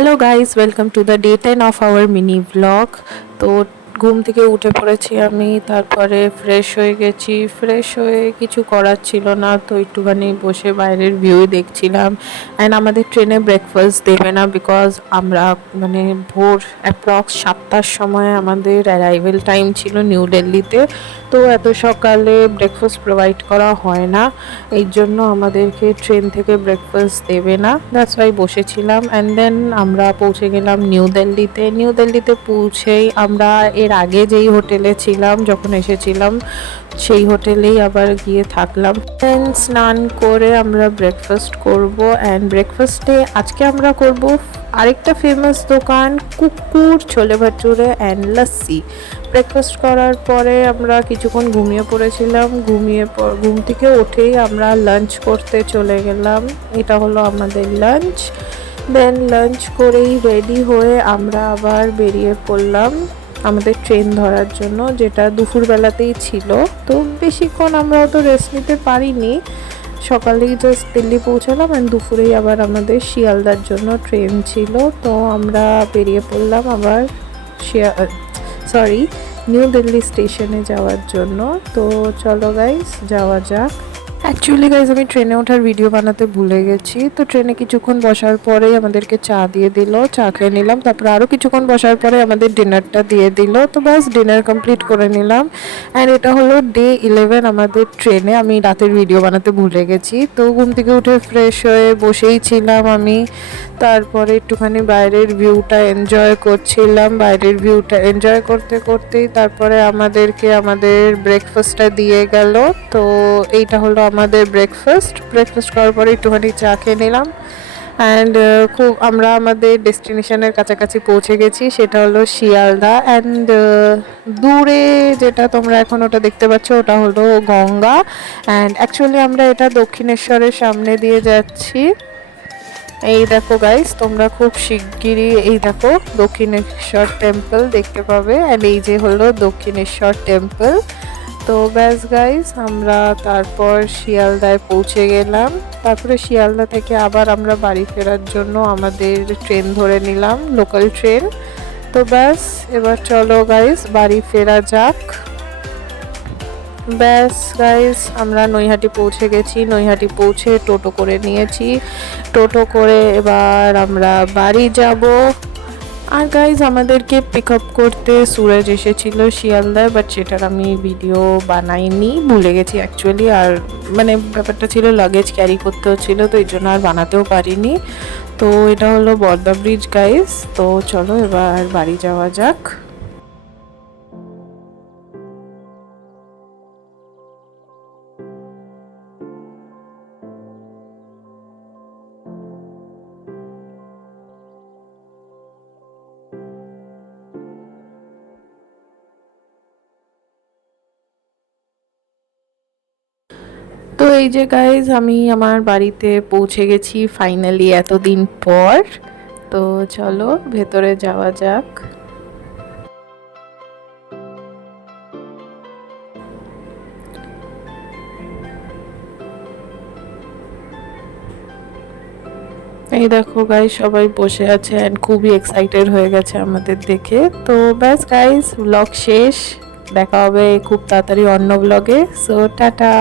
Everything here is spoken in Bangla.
Hello guys, welcome to the day 10 of our mini blog. তো ঘুম থেকে উঠে পড়েছি আমি, তারপরে ফ্রেশ হয়ে গেছি। ফ্রেশ হয়ে কিছু করার ছিল না, তো একটুখানি বসে বাইরের ভিউ দেখছিলাম। অ্যান্ড আমাদের ট্রেনে ব্রেকফাস্ট দেবে না, বিকজ আমরা ভোর অ্যাপ্রক্স 7টার সময় আমাদের অ্যারাইভেল টাইম ছিল নিউ দিল্লিতে। তো এত সকালে ব্রেকফাস্ট প্রোভাইড করা হয় না, এই জন্য আমাদেরকে ট্রেন থেকে ব্রেকফাস্ট দেবে না। দ্যাটস ওয়াই বসেছিলাম। অ্যান্ড দেন আমরা পৌঁছে গেলাম নিউ দিল্লিতে। নিউ দিল্লিতে পৌঁছেই আমরা এর আগে যেই হোটেলে ছিলাম যখন এসেছিলাম, সেই হোটেলেই আবার গিয়ে থাকলাম। দেন স্নান করে আমরা ব্রেকফাস্ট করব। অ্যান্ড ব্রেকফাস্টে আজকে আমরা করব আরেকটা ফেমাস দোকান, কুকুর ছোলে ভাটুরে অ্যান্ড লস্যি। ব্রেকফাস্ট করার পরে আমরা কিছুক্ষণ ঘুমিয়ে পড়েছিলাম। ঘুম থেকে উঠেই আমরা লাঞ্চ করতে চলে গেলাম। এটা হলো আমাদের লাঞ্চ। দেন লাঞ্চ করেই রেডি হয়ে আমরা আবার বেরিয়ে পড়লাম আমাদের ট্রেন ধরার জন্য, যেটা দুপুরবেলাতেই ছিল। তো বেশিক্ষণ আমরা অত রেস্ট নিতে পারিনি, সকালেই জাস্ট দিল্লি পৌঁছালাম। অ্যান্ড দুপুরেই আবার আমাদের শিয়ালদার জন্য ট্রেন ছিল। তো আমরা বেরিয়ে পড়লাম আবার নিউ দিল্লি স্টেশনে যাওয়ার জন্য। তো চলো গাইস, যাওয়া যাক। অ্যাকচুয়ালি গাইজ আমি ট্রেনে ওঠার ভিডিও বানাতে ভুলে গেছি। তো ট্রেনে কিছুক্ষণ বসার পরেই আমাদেরকে চা দিয়ে দিল, চা খেয়ে নিলাম। তারপর আরও কিছুক্ষণ বসার পরে আমাদের ডিনারটা দিয়ে দিল। তো ব্যাস ডিনার কমপ্লিট করে নিলাম। অ্যান্ড এটা হলো ডে 11 আমাদের ট্রেনে। আমি রাতের ভিডিও বানাতে ভুলে গেছি। তো ঘুম থেকে উঠে ফ্রেশ হয়ে বসেই ছিলাম আমি। তারপরে একটুখানি বাইরের ভিউটা এনজয় করছিলাম। বাইরের ভিউটা এনজয় করতে করতেই তারপরে আমাদেরকে আমাদের ব্রেকফাস্টটা দিয়ে গেল। তো এইটা হলো আমাদের ব্রেকফাস্ট করার পরে একটুখানি চা খেয়ে নিলাম। অ্যান্ড আমরা আমাদের ডেস্টিনেশনের কাছাকাছি পৌঁছে গেছি, সেটা হলো শিয়ালদা। অ্যান্ড দূরে যেটা তোমরা এখন ওটা দেখতে পাচ্ছ, ওটা হলো গঙ্গা। অ্যান্ড অ্যাকচুয়ালি আমরা এটা দক্ষিণেশ্বরের সামনে দিয়ে যাচ্ছি। এই দেখো গাইস, তোমরা খুব শিগগিরই এই দেখো দক্ষিণেশ্বর টেম্পল দেখতে পাবে। অ্যান্ড এই যে হলো দক্ষিণেশ্বর টেম্পল। তো ব্যাস গাইস, আমরা তারপর শিয়ালদায় পৌঁছে গেলাম। তারপরে শিয়ালদা থেকে আবার আমরা বাড়ি ফেরার জন্য আমাদের ট্রেন ধরে নিলাম, লোকাল ট্রেন। তো ব্যাস এবার চলো গাইস বাড়ি ফেরা যাক। ব্যাস গাইস, আমরা নৈহাটি পৌঁছে গেছি। নৈহাটি পৌঁছে টোটো করে নিয়েছি। টোটো করে এবার আমরা বাড়ি যাব। আর গাইজ আমাদেরকে পিক আপ করতে সুরজ এসেছিল শিয়ালদায়, বাট সেটার আমি ভিডিও বানাইনি, ভুলে গেছি অ্যাকচুয়ালি। আর ব্যাপারটা ছিল লাগেজ ক্যারি করতে হচ্ছিলো, তো এই জন্য আর বানাতেও পারিনি। তো এটা হলো বর্দা ব্রিজ গাইজ। তো চলো এবার বাড়ি যাওয়া যাক। তো এই যে গাইজ, আমি আমার বাড়িতে পৌঁছে গেছি ফাইনালি এতদিন পর। তো চলো ভেতরে যাওয়া যাক। এই দেখো গাইজ, সবাই বসে আছে অ্যান্ড খুবই এক্সাইটেড হয়ে গেছে আমাদের দেখে। তো ব্যাস গাইজ, ব্লগ শেষ। দেখা হবে খুব তাড়াতাড়ি অন্য ব্লগে। So tata.